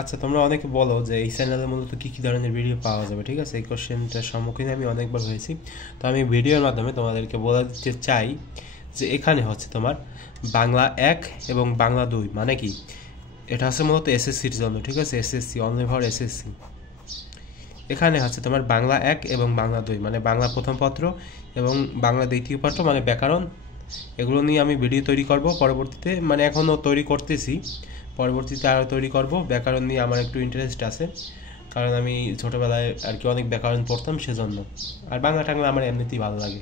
আচ্ছা, তোমরা অনেকে বলো যে এই চ্যানেলে মূলত কী কী ধরনের ভিডিও পাওয়া যাবে, ঠিক আছে? এই কোশ্চেনটার সম্মুখীন আমি অনেকবার হয়েছি। তো আমি ভিডিওর মাধ্যমে তোমাদেরকে বলে দিতে চাই যে এখানে হচ্ছে তোমার বাংলা 1 এবং বাংলা 2 মানে কি, এটা হচ্ছে মূলত এসএসসির জন্য, ঠিক আছে? SSC, only for SSC. এখানে হচ্ছে তোমার বাংলা 1 এবং বাংলা 2 মানে বাংলা প্রথম পত্র এবং বাংলা দ্বিতীয় পত্র মানে ব্যাকরণ, এগুলো নিয়ে আমি ভিডিও তৈরি করব পরবর্তীতে, মানে এখনও তৈরি করতেছি, পরবর্তীতে আরও তৈরি করব। ব্যাকরণ নিয়ে আমার একটু ইন্টারেস্ট আছে, কারণ আমি ছোটোবেলায় আর কি অনেক ব্যাকরণ পড়তাম সেজন্য, আর বাংলা টাংলা আমার এমনিতেই ভালো লাগে,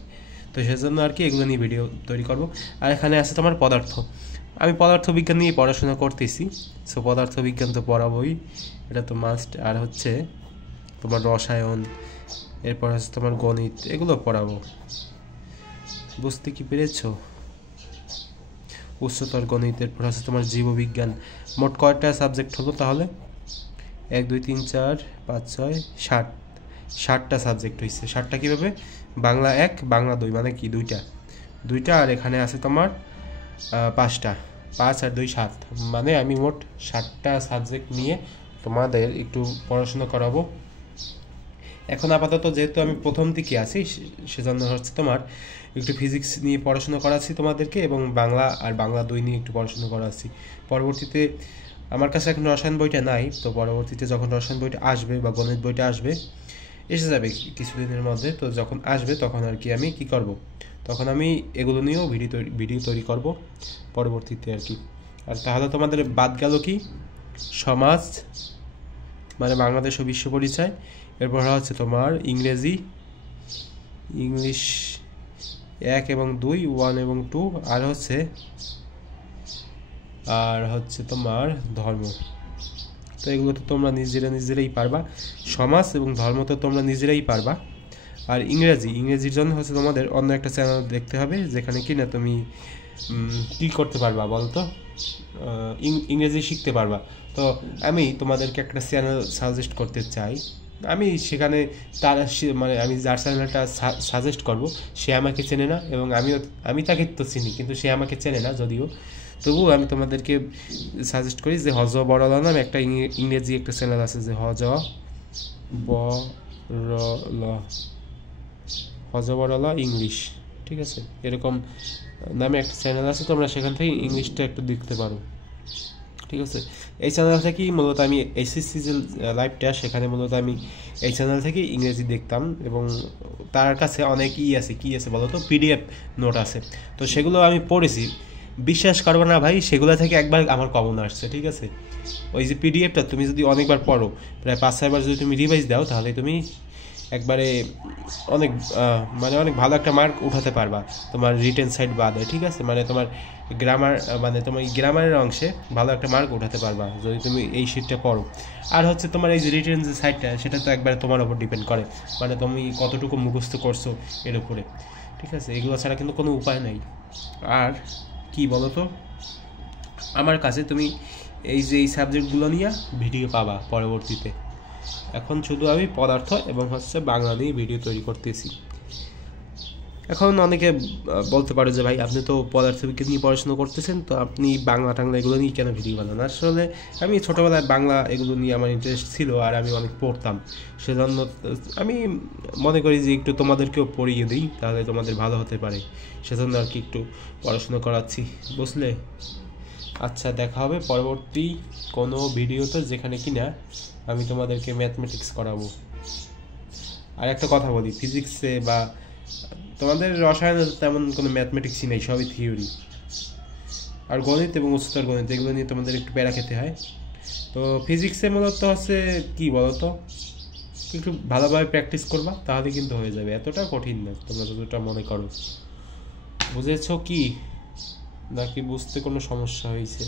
তো সেজন্য আর কি এগুলো নিয়ে ভিডিও তৈরি করব। আর এখানে আছে তোমার পদার্থ, আমি পদার্থবিজ্ঞান নিয়ে পড়াশোনা করতেছি, সো পদার্থবিজ্ঞান তো পড়াবোই, এটা তো মাস্ট। আর হচ্ছে তোমার রসায়ন, এরপর হচ্ছে তোমার গণিত, এগুলো পড়াবো। বুঝতে কি পেরেছো? উচ্চতর গণিত, এরপর হচ্ছে তোমার জীববিজ্ঞান। মোট কয়টা সাবজেক্ট হলো তাহলে? 1 2 3 4 5 6 7, 7টা সাবজেক্ট হয়েছে। 7টা কীভাবে? বাংলা 1 বাংলা 2 মানে কি দুইটা দুইটা, আর এখানে আছে তোমার 5টা, 5 আর 2 7, মানে আমি মোট 7টা সাবজেক্ট নিয়ে তোমাদের একটু পড়াশোনা করাবো। এখন আপাতত যেহেতু আমি প্রথম দিকে আছি, সেজন্য হচ্ছে তোমার একটু ফিজিক্স নিয়ে পড়াশোনা করাচ্ছি তোমাদেরকে, এবং বাংলা আর বাংলা 2 নিয়ে একটু পড়াশোনা করাচ্ছি। পরবর্তীতে আমার কাছে এখন রসায়ন বইটা নাই, তো পরবর্তীতে যখন রসায়ন বইটা আসবে বা গণিত বইটা আসবে, এসে যাবে কিছুদিনের মধ্যে, তো যখন আসবে তখন আর কি আমি কি করব, তখন আমি এগুলো নিয়েও ভিডিও তৈরি করব পরবর্তীতে আর কি। আর তাহলে তোমাদের বাদ গেল কি? সমাজ মানে বাংলাদেশ ও বিশ্ব পরিচয়, এরপর হচ্ছে তোমার ইংলিশ 1 এবং 2, 1 এবং 2, আর হচ্ছে তোমার ধর্ম। তো এগুলো তো তোমরা নিজেরাই পারবা, সমাজ এবং ধর্ম তো তোমরা নিজেরাই পারবা। আর ইংরেজির জন্য হচ্ছে তোমাদের অন্য একটা চ্যানেল দেখতে হবে, যেখানে কি না তুমি কী করতে পারবা বলতো, ইংরেজি শিখতে পারবা। তো আমি তোমাদেরকে একটা চ্যানেল সাজেস্ট করতে চাই। আমি সেখানে মানে আমি যার চ্যানেলটা সাজেস্ট করব, সে আমাকে চেনে না, এবং আমি তাকে তো চিনি, কিন্তু সে আমাকে চেনে না যদিও, তবুও আমি তোমাদেরকে সাজেস্ট করি যে হজ বড়লা নামে একটা ইংরেজি একটা চ্যানেল আছে, যে হজ বড়লা ইংলিশ, ঠিক আছে? এরকম নামে একটা চ্যানেল আছে, তোমরা সেখান থেকে ইংলিশটা একটু দেখতে পারো, ঠিক আছে? এই চ্যানেল থেকেই মূলত আমি এসএসসি যে লাইভটা, সেখানে মূলত আমি এই চ্যানেল থেকে ইংরেজি দেখতাম, এবং তার কাছে অনেক কি আছে বলো তো, পিডিএফ নোট আছে, তো সেগুলো আমি পড়েছি। বিশ্বাস করবো না ভাই, সেগুলো থেকে একবার আমার কমন আসছে, ঠিক আছে? ওই যে পিডিএফটা তুমি যদি অনেকবার পড়ো, প্রায় 5-6 বার যদি তুমি রিভাইজ দাও, তাহলে তুমি একবারে অনেক মানে অনেক ভালো একটা মার্ক উঠাতে পারবা তোমার রিটেন সাইড বাদে, ঠিক আছে? মানে তোমার গ্রামার, মানে তোমার গ্রামারের অংশে ভালো একটা মার্ক উঠাতে পারবা যদি তুমি এই শিটটা পড়ো। আর হচ্ছে তোমার এই যে রিটেন যে সাইডটা, সেটা তো একবারে তোমার উপর ডিপেন্ড করে, মানে তুমি কতটুকু মুখস্থ করছো এর উপরে, ঠিক আছে? এগুলো ছাড়া কিন্তু কোনো উপায় নাই। আর কি বলো তো, আমার কাছে তুমি এই যে এই সাবজেক্টগুলো নিয়ে ভিডিও পাবা পরবর্তীতে। এখন শুধু আমি পদার্থ এবং হচ্ছে বাংলা নিয়ে ভিডিও তৈরি করতেছি। এখন অনেকে বলতে পারে যে ভাই, আপনি তো পদার্থবিজ্ঞান নিয়ে পড়াশোনা করতেছেন, তো আপনি বাংলা টাংলা এগুলো নিয়ে কেন ভিডিও বানান? আসলে আমি ছোটোবেলায় বাংলা এগুলো নিয়ে আমার ইন্টারেস্ট ছিল, আর আমি অনেক পড়তাম, সেজন্য আমি মনে করি যে একটু তোমাদেরকেও পড়িয়ে দিই, তাহলে তোমাদের ভালো হতে পারে, সেজন্য আর কি একটু পড়াশোনা করাচ্ছি, বুঝলে? আচ্ছা, দেখা হবে পরবর্তী কোনো ভিডিওতে, যেখানে কিনা আমি তোমাদেরকে ম্যাথমেটিক্স করাবো। আর একটা কথা বলি, ফিজিক্সে বা তোমাদের রসায়নে তেমন কোনো ম্যাথমেটিক্সই নেই, সবই থিওরি। আর গণিত এবং উচ্চতর গণিত, এগুলো নিয়ে তোমাদের একটু প্যারা খেতে হয়। তো ফিজিক্সে মূলত হচ্ছে কি বলতো, একটু ভালোভাবে প্র্যাকটিস করবা, তাহলে কিন্তু হয়ে যাবে, এতটা কঠিন না তোমরা যতটা মনে করো। বুঝেছো কি, নাকি বুঝতে কোনো সমস্যা হয়েছে?